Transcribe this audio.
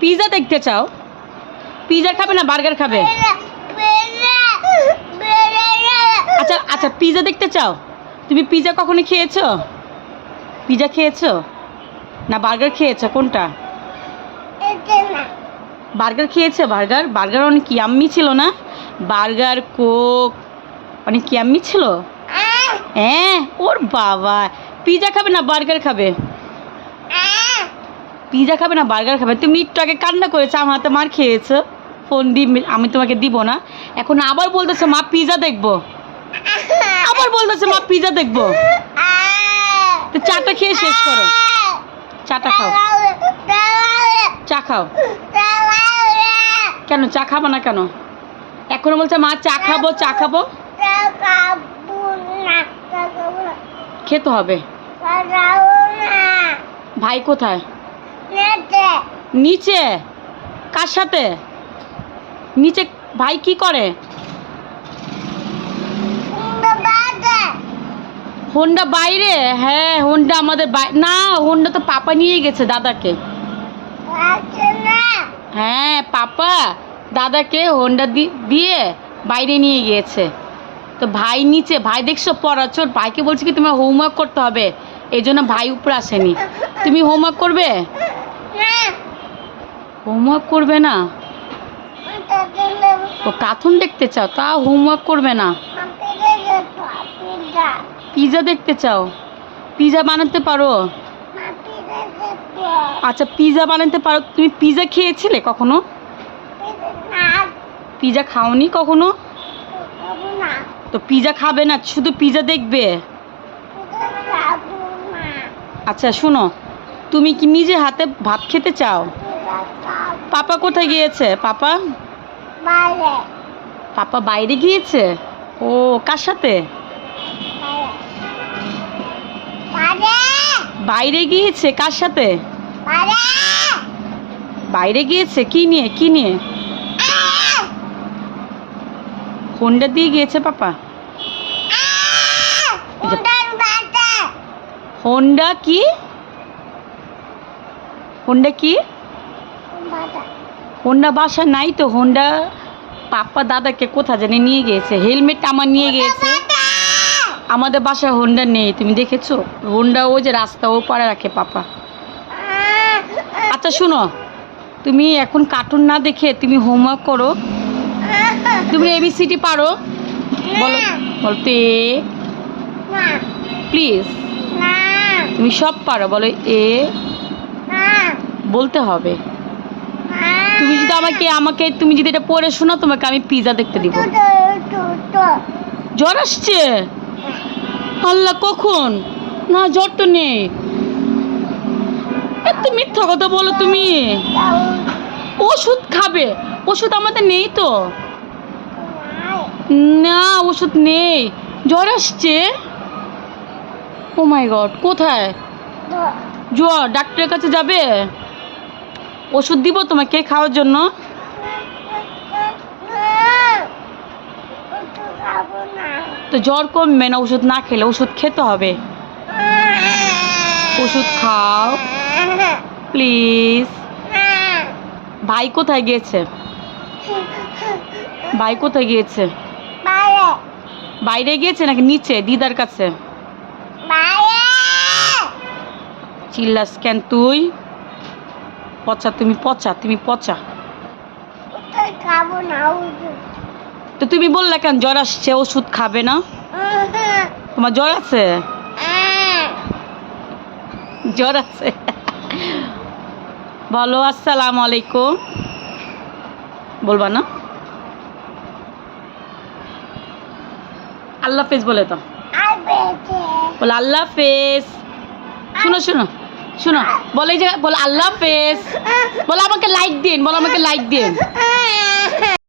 Pizza দেখতে চাও? Pizza খাবে না বার্গার খাবে? আচ্ছা আচ্ছা, পিজা দেখতে চাও? তুমি পিজা কখনো খেয়েছো? পিজা খেয়েছো না বার্গার খেয়েছো? কোনটা? বার্গার খেয়েছে? বার্গার বার্গার অনেক ইয়াম্মি ছিল না? বার্গার কোক অনেক ইয়াম্মি ছিল। হ্যাঁ, ওর বাবা। পিজা খাবে না বার্গার খাবে? পিজা খাবে না বার্গার খাবে? তুমি একটু আগে কান্না করেছো, আমার হাতে মার খেয়েছো, ফোন দি আমি তোমাকে দিব না। এখন আবার বলতেছে মা পিজা দেখবো, আবার বলতেছে মা পিজা দেখবো। তো চাটা খেয়ে শেষ করো, চাটা খাও, চা খাও। কেন চা খাবো না কেন? এখনো বলছে মা চা খাবো, চা খাবো। খেতে হবে। ভাই কোথায়? নিচে। কার সাথে? নিচে ভাই কি করে? হোন্ডা বাইরে? হ্যাঁ, হোন্ডা আমাদের না, হোন্ডা তো পাপা নিয়ে গেছে দাদাকে। হ্যাঁ, পাপা দাদাকে হোন্ডা দিয়ে বাইরে নিয়ে গিয়েছে। তো ভাই নিচে, ভাই দেখছো পড়াচ্ছোর, ভাইকে বলছি কি তোমার হোমওয়ার্ক করতে হবে, এই জন্য ভাই উপরে আসেনি। তুমি হোমওয়ার্ক করবে? হোমওয়ার্ক করবে না? ও কার্টুন দেখতে চাও, তা হোমওয়ার্ক করবে না। পিজা দেখতে চাও? পিজা বানাতে পারো? আচ্ছা, পিজা বানাতে পারো। তুমি পিজা খেয়েছিলে কখনো? পিজা খাওনি কখনো? তো পিজা খাবে না, শুধু পিজা দেখবে? আচ্ছা শোনো, তুমি কি নিজে হাতে ভাত খেতে চাও? পাপা কোথায় গিয়েছে? পাপা পাপা বাইরে গিয়েছে। ও কার সাথে? বাইরে গিয়েছে কার সাথে? বাইরে গিয়েছে কি নিয়ে? কি নিয়ে? হোন্ডা দিয়ে গিয়েছে পাপা। হোন্ডা কি? হোন্ডা কি? হোন্ডা বাসা নাই তো। হোন্ডা পাপা দাদাকে কোথা জানি নিয়ে গিয়েছে। হেলমেট আমার নিয়ে গিয়েছে। আমাদের বাসায় হোন্ডা নেই, তুমি দেখেছো? হোন্ডা ওই যে রাস্তা ও পারে রাখে পাপা। আচ্ছা শোনো, তুমি এখন কার্টুন না দেখে তুমি হোমওয়ার্ক করো। তুমি এবিসিডি পারো? বলো, বলতে প্লিজ। তুমি সব পারো, বলো এ বলতে হবে। তুমি যদি আমাকে তুমি যদি এটা পড়ে শোনো, তোমাকে আমি পিজা দেখতে দিব। জ্বর আসছে? আল্লাহ, কখন? না, জ্বর তো নেই। এত মিথ্যা কথা বলো তুমি। ওষুধ খাবে? ওষুধ আমাদের নেই তো। না, ওষুধ নেই। জ্বর আসছে? ও মাই গড, কোথায় জ্বর? ডাক্তারের কাছে যাবে? ওষুধ দিব তোমাকে খাওয়ার জন্য। তো জ্বর কমবে না ওষুধ না খেলে? ওষুধ খেতে হবে। ওষুধ খাও প্লিজ। ভাই কোথায় গিয়েছে? ভাই কোথায় গিয়েছে? বাইরে গিয়েছে নাকি নিচে দিদার কাছে? চিল্লাস কেন তুই? পচা তুমি, পচা তুমি, পচা। তো তুমি বললে কেন জ্বর আসছে, ওষুধ খাবে না? তোমার জ্বর আছে? জ্বর আছে? বলো আসসালামু আলাইকুম। বলবা না? আল্লাহ হাফেজ বলে তো। বলো আল্লাহ হাফেজ। শুনো শুনো শুনো, বলে যে বলো আল্লাহ হাফেজ। বলো আমাকে লাইক দিন, বলো আমাকে লাইক দিন।